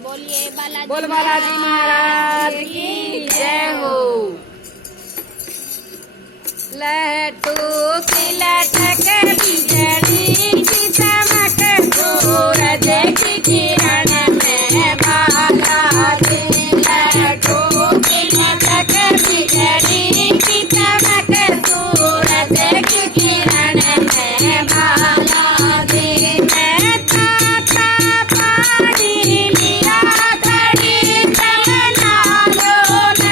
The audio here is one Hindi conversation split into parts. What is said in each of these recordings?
बोल बालाजी महाराज की जय हो। लट्टू की लटक बिजली की चमक सूरज की किरण में बालाजी। लट्टू की लटक बिजली की चमक सूरज की किरण में बालाजी। मैं ताता पानी लिया घड़ी चमना लो न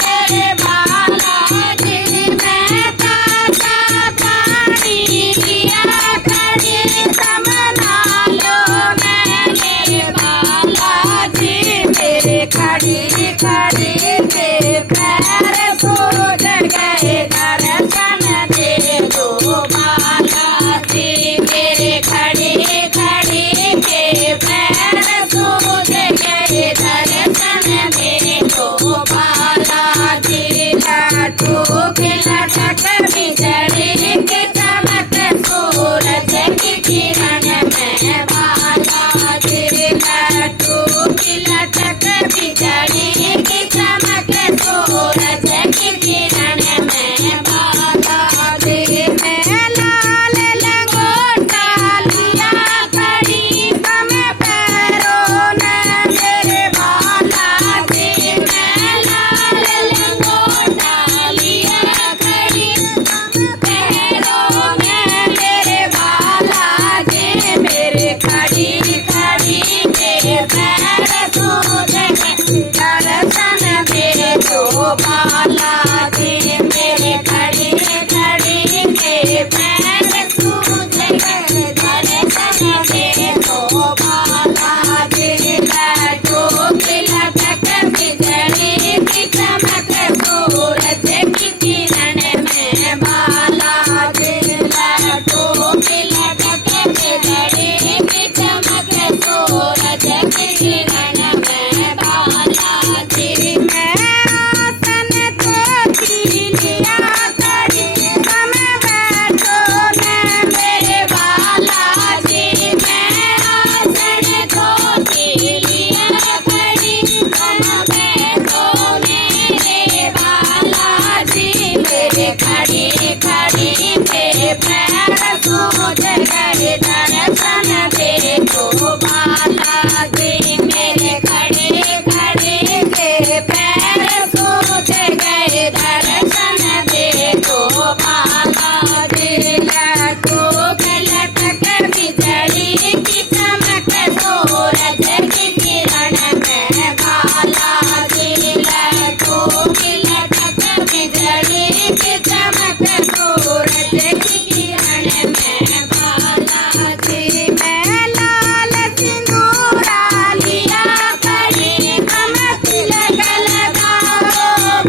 मेरे बालाजी। मैं ताता पानी लिया घड़ी चमना लो न मेरे बालाजी। मेरे खड़ी खड़ी के पैर सूझ गए दर्शन दे दो बालाजी। मेरे खड़ी खड़ी के पैर सूझ गए दर्शन दे दो बालाजी। लट्टू की लटक बिजली की चमक सूरज की किरण में बालाजी। लट्टू की लटक बिजली की चमक सूरज की किरण में बालाजी। मैं लाल लंगोटा लिया घड़ी कम पैरों में मेरे बालाजी। मैं लाल लंगोटा लिया घड़ी कम पैरों में मेरे बालाजी। मेरे खड़ी खड़ी के पैर सूझ गए दर्शन दे दो बालाजी। मेरे खड़ी खड़ी के पैर सूझ गए दर्शन दे दो बालाजी। लट्टू की लटक बिजली की चमक सूरज की किरण में बालाजी। लट्टू की लटक बिजली की चमक सूरज की किरण में बालाजी। मैं आसन को लिया घड़ी कम बैठो न मेरे बालाजी। मैं आसन को लिया घड़ी कम बैठो मेरे बालाजी। मेरे खड़ी खड़ी के पैर सूझ गए दर्शन दे दो बालाजी। मेरे खड़ी खड़ी के पैर सूझ गए दर्शन दे दो बालाजी। लट्टू की लटक बिजली की चमक सूरज की किरण में बालाजी। लट्टू की लटक बिजली की चमक सूरज की किरण में बालाजी। मैं लाल सिंदूरा लिया घड़ी कम तिलक लगाओ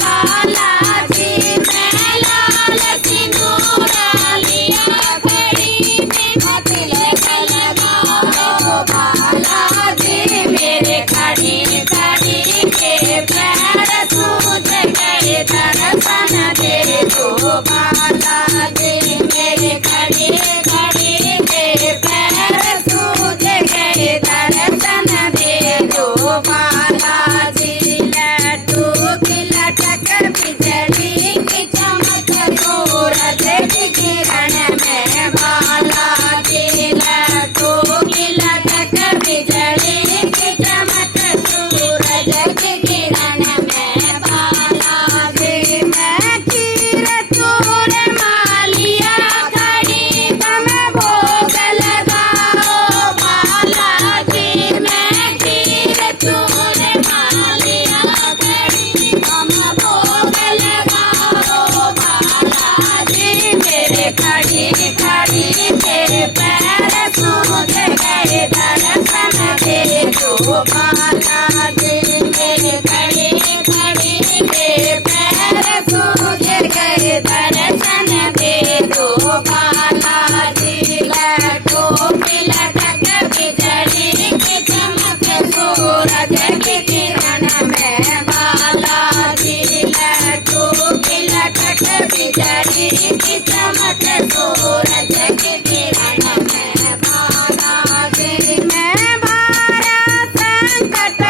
बालाजी। मैं लाल सिंदूरा लिया घड़ी कम तिलक लगाओ बालाजी। मेरे खड़ी खड़ी के पैर सूझ गए दर्शन दे दो बालाजी। मेरे खड़ी खड़ी के पैर सूझ गए दर्शन दे दो बालाजी। लट्टू की लटक बिजली की चमक सूरज की किरण में बालाजी। लट्टू की लटक बिजली की चमक सूरज की किरण में बालाजी। मैं खीर चूर मालिया घड़ी कम भोग लगाओ बालाजी। मैं खीर चूर मालिया घड़ी कम भोग लगाओ बालाजी। मेरे खड़ी खड़ी के पैर सूझ गए दर्शन दे दो बालाजी। मेरे खड़ी खड़ी के पैर सूझ गए दर्शन दे दो बालाजी। लट्टू की लटक बिजली की चमक सूरज की किरण में बालाजी। लट्टू की लटक बिजली की चमक सूरज की किरण में बालाजी। मैं भारत संकट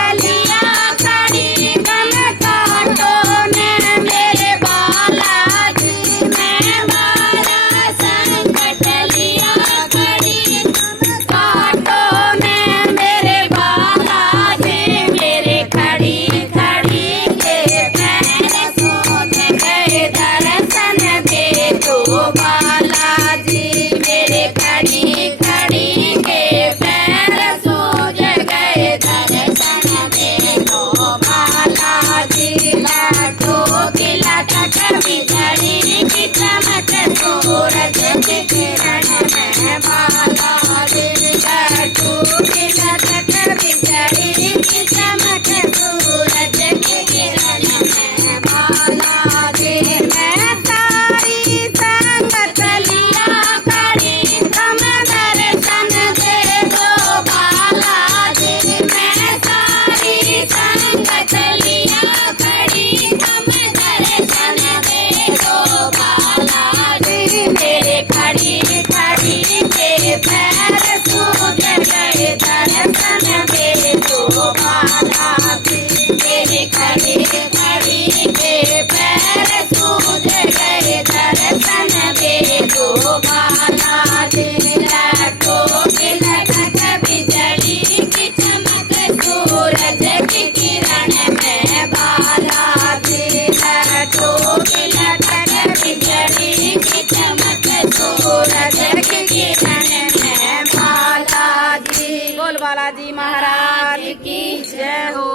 खड़ी की चमक सूरज की किरण में बालाजी मैं सारी संगत लिया खड़ी तुम दर्शन दे दो बालाजी मैं सारी संगत लिया खड़ी तुम दर्शन दे दो बालाजी मेरे खड़ी खड़ी के पैर सूझ गए दर्शन दे दो बालाजी मेरे खड़ी खड़ी के पैर सूझ गए दर्शन दे दो बालाजी लाखों की लखत बिजली की चमक सूरज की किरण में बालाजी लाखों की लखत बिजली की चमक सूरज की किरण में बालाजी। बोल बालाजी महाराज की जय हो।